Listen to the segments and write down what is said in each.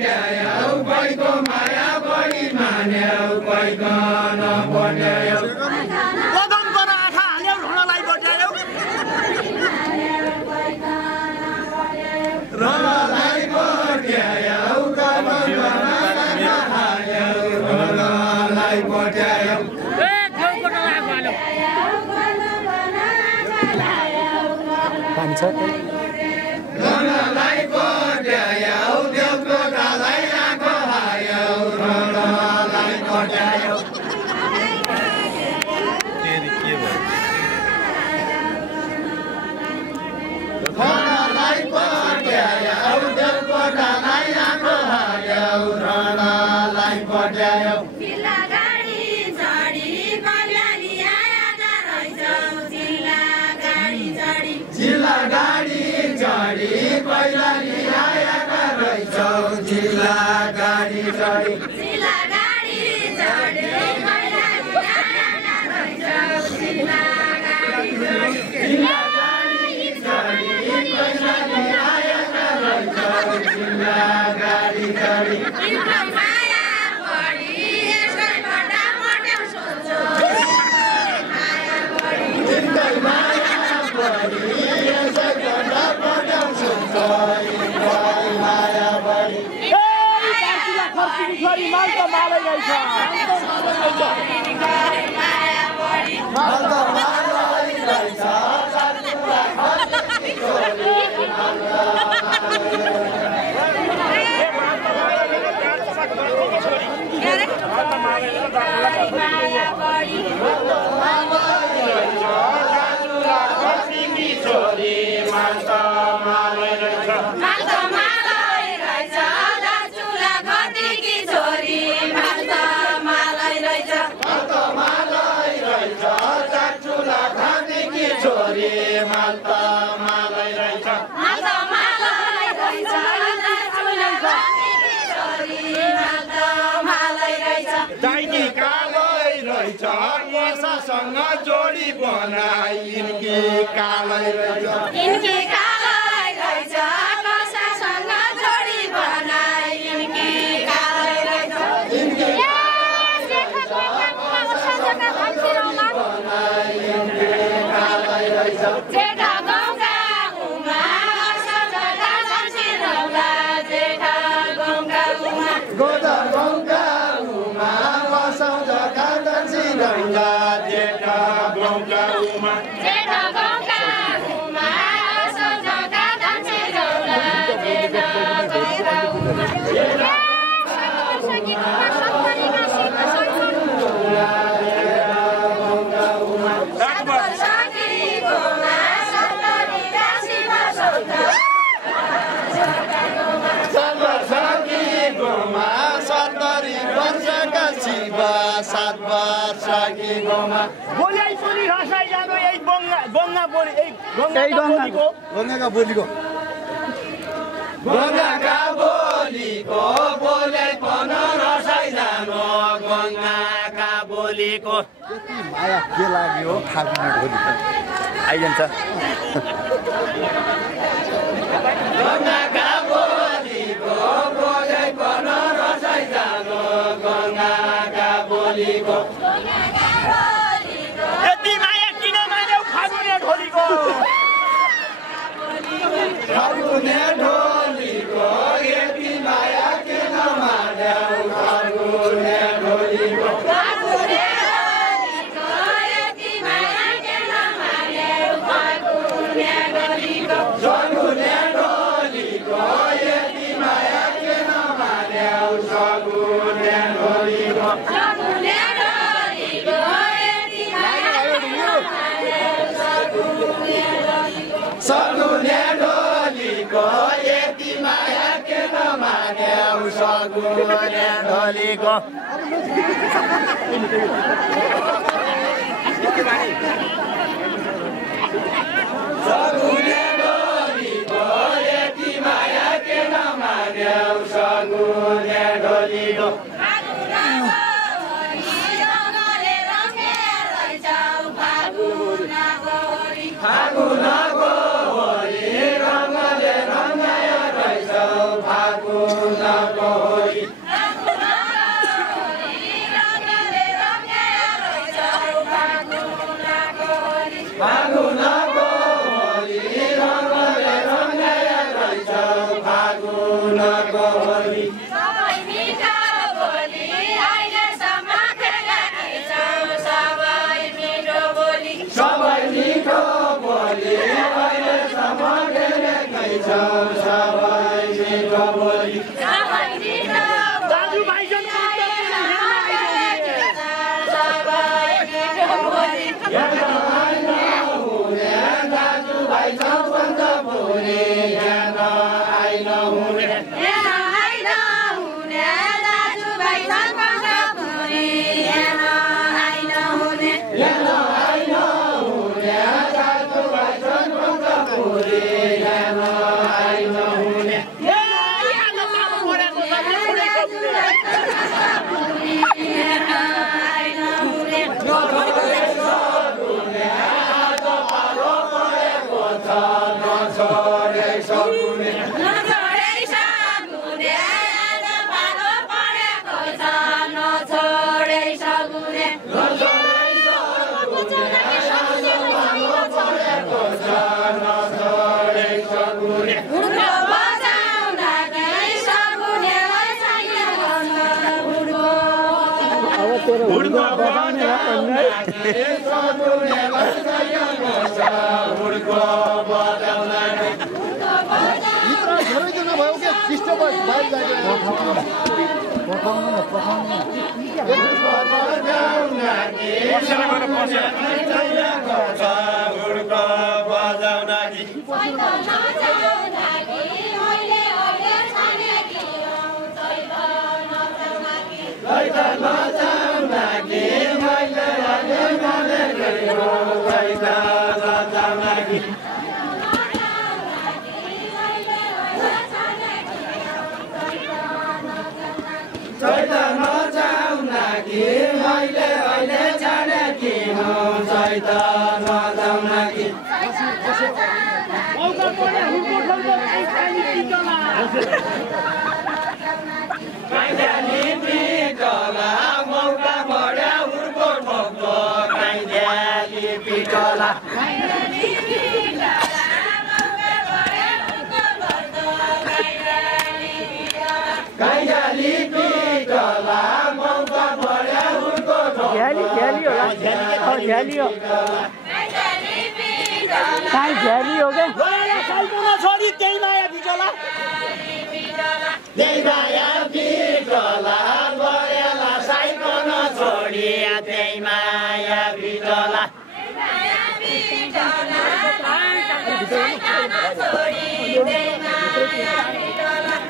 पट्यायौ कोहीको माया बढी मान्यौ कोहीको नपट्यायौ कदमको आँखा हाल्यौ ढुँडालाई बट्यायौ ढुँडालाई पट्यायौ कदमको आँखा हाल्यौ ढुँडालाई पट्यायौ पानी छ ढुँडालाई पट्यायौ देउकोटालाई आँखा हाल्यौ ढुँडालाई पट्यायौ ढुँडालाई पट्यायौ देउकोटालाई आँखा हाल्यौ ढुँडालाई पट्यायौ जिल्ला गाडी चढी पहिला ल्याएका रहेछौ जिल्ला गाडी चढी जिल्ला गाडी चढी पहिला ल्याएका रहेछौ जिल्ला गाडी चढी जिल्ला गाडी चढी पहिला ल्याएका रहेछौ जिल्ला गाडी चढी तिम्रो माया बढी यसै भन्दा मोटो सोध्छौ माया बढी तिम्रो माया बढी यसै भन्दा मोटो सोध्छौ माया बढी छोरी माल त मालै रहेछ माल त मालै रहेछ छोरी माल त मालै रहेछ माल त मालै रहेछ दाजुला खतीकी छोरी माल त मालै रहेछ माल त मालै रहेछ चाचुला खाँदेकी छोरी माल त मालै रहेछ माल त मालै रहेछ दाजुला खतीकी छोरी माल त मालै रहेछ दाइनी कालै रहेछ वर्षसँग जोडी बनाई यिनकी कालै रहेछ यिनकी कालै रहेछ कसैसँग जोडी बनाई यिनकी कालै रहेछ जेठा गाउँका उमा सजगा सम्झिरौला जेठा गाउँका उमा गोदर गाउँका उमा बसाउँछका दर्शिरौला जेठा गाउँका उमा जेठा गाउँका उमा सजगा सम्झिरौला जेठा गाउँका उमा बोली सुनि रसाई जानो यही गङ्गा बोली यही गङ्गाका बोलीको गङ्गाका बोलीको बोले पन रसाई जानो गङ्गाका बोलीको माया के लाग्यो फागुन ढोली आइजान्छ गङ्गाका बोलीको बोले पन रसाई जानो गङ्गाका बोलीको यति माया किन मान्यौ फागुने ढोलीको फागुने ढोलीको यति माया किन मान्यौ फागुने ढोलीको फागुने ढोलीको यति माया किन मान्यौ फागुने ढोलीको सगुने ढोलीको यति माया किन मान्यौ सगुने ढोलीको सगुने ढोलीको यति माया किन मान्यौ सगुने ढोलीको सगुने ढोलीको यति माया किन मान्यौ सगुने ढोलीको सगुने ढोलीको यति माया किन मान्यौ सगुने ढोलीको फागुनको होली रङले रङ्गायो रहेछौ फागुनको मिठो बोली सबै मिठो बोली अहिलेसम्म खेलेकी छौँ सबै मिठो बोली सबै मिठो बोली अहिलेसम्म खेलेकै छौँ सबै मिठो बोली सबै मिठो दाजुभाइ जन सबै मिठो बोली दाजुभाइ सम्बन्ध बोली यहाँ आइन हुने दाजुभाइ सम्बन्ध बोली आइन हुने दाजुभाइ सम्बन्ध बोली यहाँ आइन हुने धेरैजना भयो क्या शिष्ट बाहिर मौका बढ्या उर्को ठोक्लो काइँद्याली पिटला काइँद्याली पिटला मौका बढ्या उर्को ठोक्लो छोरी त्यही माया भिजला त्यही माया भिजला बढेला साइकन छोडी त्यही माया भिजला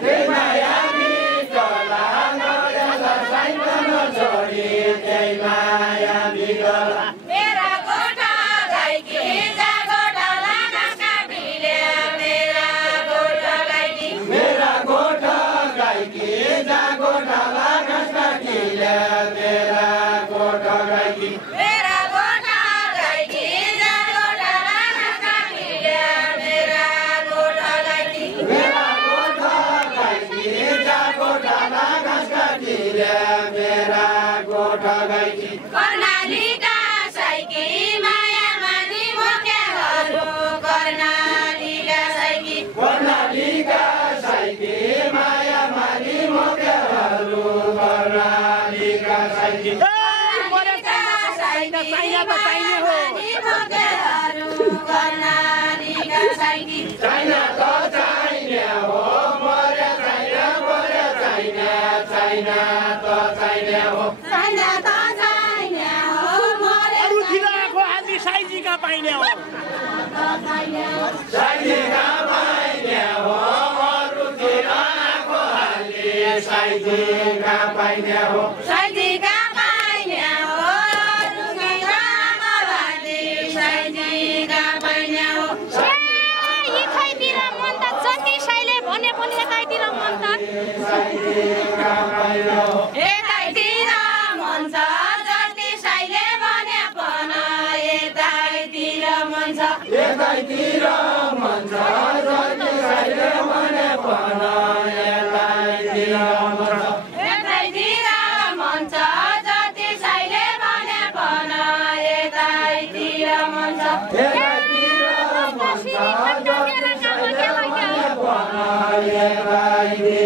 त्यही माया भिजला बढेला साइकन छोडी त्यही माया भिजला मेरा गोठा गाईकी जागोठाला काटीले मेरा गोठा गाईकी मेरा गोठा गाईकी जागोठाला काटीले मेरा गोठा गाईकी मेरा गोठा गाईकी जागोठाला काटीले मेरा गोठा गाईकी मेरा गोठा गाईकी जागोठाला काटीले मेरा गोठा गाईकी कर्णालीका साइकी माया मानी मोकेहरू कर्णालीका साइकी कर्णालीका साइकी माया मानी मोकेहरू कर्णालीका साइकी कर्णालीका साइकी माया मानी मोकेहरू कर्णालीका साइकी चाइना त चाहिने हो मर्या चाहिने मर्या चाहिने चाइना त चाहिने हो चाइना त चाहिने हो मरे अरूतिर आएको हाली साइजीका पाइने हो साइजीका पाइने हो अरूतिर आएको हाली साइजीका पाइने हो साइजीका पाइने हो अरूतिर आएको हाली साइजीका पाइने हो यतैतिर मन त जति साइले भने पनि यतैतिर मन त साइजीका पाइने हो यतैतिर मन छ जति साइले भने पन यतैतिर मन छ यतैतिर मन छ जति साइले भने पन यतैतिर मन छ यतैतिर मन छ जति साइले भने पन यतैतिर मन छ यतैतिर मन छ जति साइले भने पन यतैतिर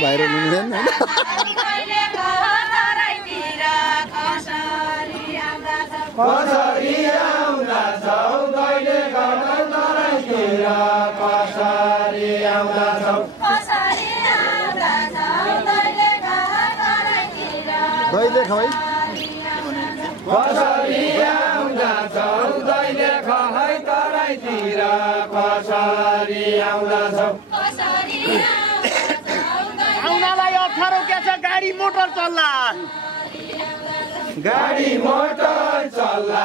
भाइरल हुँदैन दैले खै कसरी आउँदछौ दैले खै तराईतिर कसरी आउँदछौ आउनलाई अप्ठ्यारो के छ गाडी मोटर चल्ला गाडी मोटर चल्ला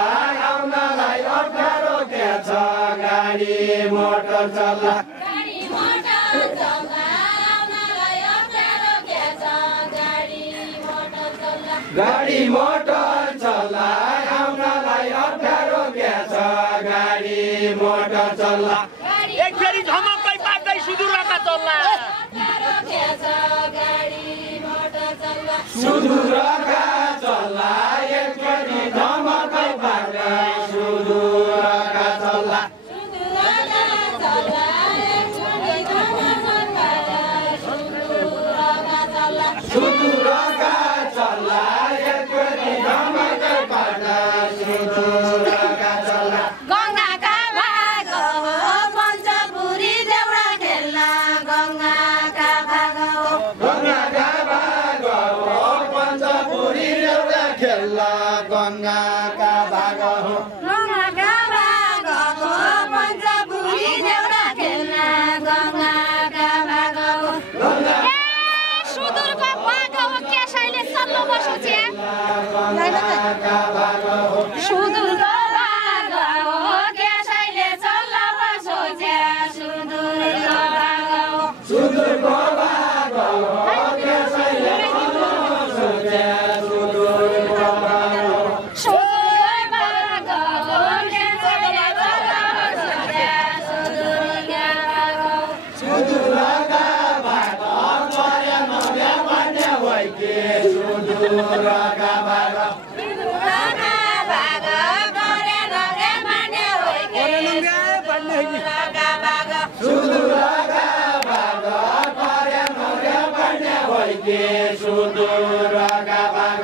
आउनलाई अप्ठ्यारो के छ गाडी मोटर चल्ला गाडी मोटर चल्ला आउनलाई अप्ठ्यारो के छ गाडी मोटर चल्ला एकचोटि झमक्कै पार्दै सुदूरका चल्ला सुदूरका चल्ला एकचोटि झमक्कै पार्दै सुदूरका चल्ला सुदूरका चल्ला एकचोटि झमक्कै पार्दै सुदूरका चल्ला गङ्गाका भाग हो पञ्चपुरी देउडा खेल्न गङ्गाका भाग हो गङ्गाका भाग हो पञ्चपुरी देउडा खेल्न गङ्गाका भाग हो गङ्गाका भाग हो पञ्चपुरी देउडा खेल्न गङ्गाका भाग हो सुदूरको भाग हो केशैले सल्लो बसुचे गङ्गाका भाग हो सुदूरको भाग हो केशैले सल्लो बसुचे सुदूरको भाग हो सुदूरको भाग हो केशैले सल्लो बसुचे सुदूरको भाग हो सुदूरको भाग हो केशैले सल्लो बसुचे सुदूरको भाग हो सुदूरका भाग पर्या नभ्या भन्ने होइ के सुदूरका भाग सुदूरका भाग पर्या नभ्या भन्ने होइ के सुदूरका भाग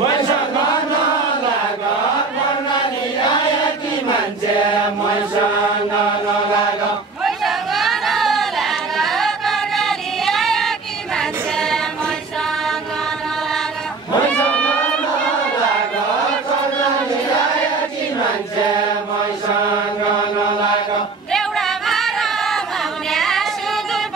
मैसँग नलाग कर्णाली आएकी मान्छे मैसँग नलाग मैसँग नलाग कर्णाली आएकी मान्छे मैसँग नलाग देउडा भार माउने सुदूर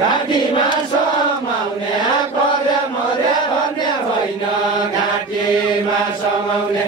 घाँटीमा समाउने पर्या मर्या भन्ने होइन घाँटीमा समाउने